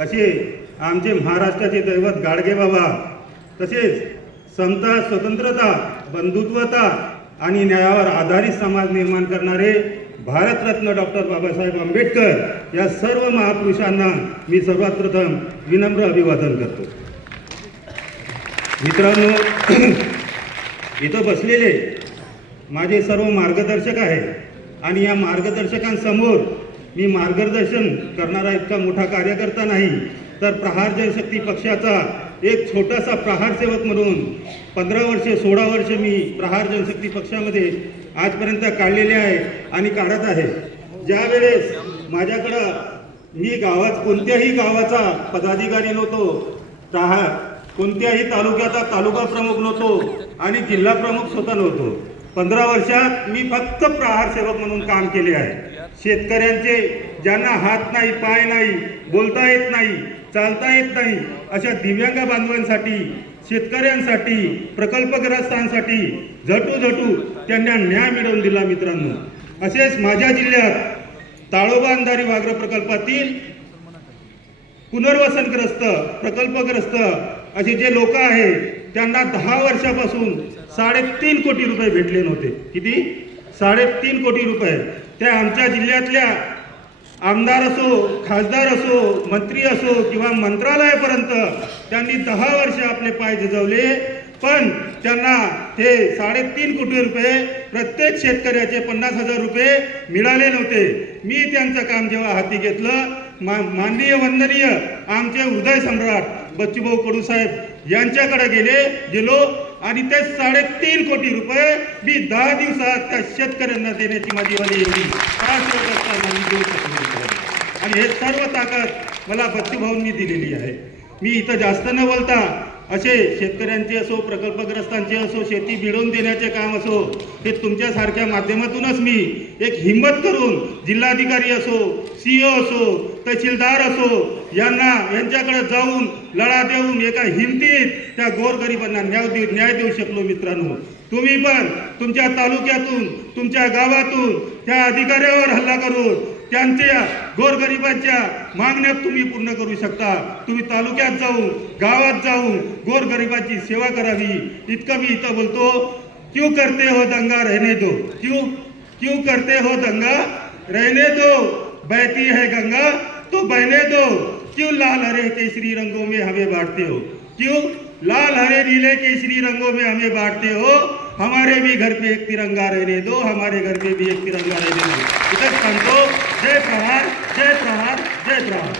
असे आमचे महाराष्ट्राचे दैवत गाडगे बाबा, तसेच समता, स्वतंत्रता, बंधुत्वता आणि न्यायावर आधारित समाज निर्माण करणारे भारतरत्न डॉक्टर बाबासाहेब आंबेडकर या सर्व महापुरुषांना मी सर्वात प्रथम विनम्र अभिवादन करतो. मित्रांनो, इथं बसलेले माझे सर्व मार्गदर्शक आहेत आणि या मार्गदर्शकांसमोर मी मार्गदर्शन करणारा इतका मोठा कार्यकर्ता नाही, तर प्रहार जनशक्ती पक्षाचा एक छोटासा प्रहार सेवक म्हणून 15 वर्षे 16 वर्षे मी प्रहार जनशक्ती पक्षामध्ये आजपर्यंत काढलेले आहे आणि काढत आहे. ज्या वेळेस माझ्याकडं मी कोणत्याही गावाचा पदाधिकारी नव्हतो, कोणत्याही तालुक्याचा तालुका प्रमुख नव्हतो आणि जिल्हा प्रमुख स्वतः नव्हतो. 15 वर्षात मी फक्त प्रहार सेवक म्हणून काम केले आहे. शेतकऱ्यांचे, ज्यांना हात नाही, पाय नाही, बोलता येत नाही, चालता येत नाही, अशा दिव्यांग बांधवांसाठी, शेतकऱ्यांसाठी, प्रकल्पग्रस्तांसाठी झटू त्यांना न्याय मिळवून दिला. मित्रांनो, असेच माझ्या जिल्ह्यात ताळोबा अंधारी व्याघ्र प्रकल्पातील पुनर्वसनग्रस्त, प्रकल्पग्रस्त असे जे लोक आहेत त्यांना 10 वर्षापासून 3.5 कोटी रुपये भेटले नव्हते. किती? 3.5 कोटी रुपये. त्या आमच्या जिल्ह्यातल्या आमदार असो, खासदार असो, मंत्री असो किंवा मंत्रालयापर्यंत त्यांनी 10 वर्ष आपले पाय झिजवले, पण त्यांना ते 3.5 कोटी रुपये प्रत्येक शेतकऱ्याचे 50,000 रुपये मिळाले नव्हते. मी त्यांचं काम जेव्हा हाती घेतलं, माननीय वंदनीय आमचे हृदय सम्राट बच्चूभाऊ कडू साहेब यांच्याकडे गेलो आणि ते 3.5 कोटी रुपये मी 10 दिवसात त्या शेतकऱ्यांना देण्याची माझी वाली एवढी देऊ शकलो. आणि हे सर्व ताकद मला बच्चूभाऊंनी दिलेली आहे. मी इथं जास्त न बोलता असे शेतकऱ्यांचे असो, प्रकल्पग्रस्तांचे असो, शेती मिळवून देण्याचे काम असो, हे तुमच्यासारख्या माध्यमातूनच मी एक हिंमत करून जिल्हाधिकारी असो, CEO असो, तहसीलदार असो, यांच्याकडे जाऊन लढा देऊन एका हिमतीत त्या गोरगरिबांना न्याय देऊ शकलो. मित्रांनो, तुम्ही पण तुमच्या तालुक्यातून, तुमच्या गावातून त्या अधिकाऱ्यावर हल्ला करून त्यांच्या गोरगरिबांच्या मागण्या तुम्ही पूर्ण करू शकता. तुम्ही तालुक्यात जाऊन, गावात जाऊन गोरगरिबांची सेवा करावी. इतकं मी इथं बोलतो. क्यों करते हो दंगा रहने दो, क्यों करते हो दंगा रहने दो, बहती है गंगा तो बहने दो, क्यों लाल हरे केसरी रंगों में हमें बांटते हो, क्यों लाल हरे नीले केसरी रंगों में हमें बांटते हो, हमारे भी घर पे एक तिरंगा रहने दो, हमारे घर पे भी एक तिरंगा रहने दो. इथं सांगतो, जय प्रहार, जय प्रहार, जय प्रहार.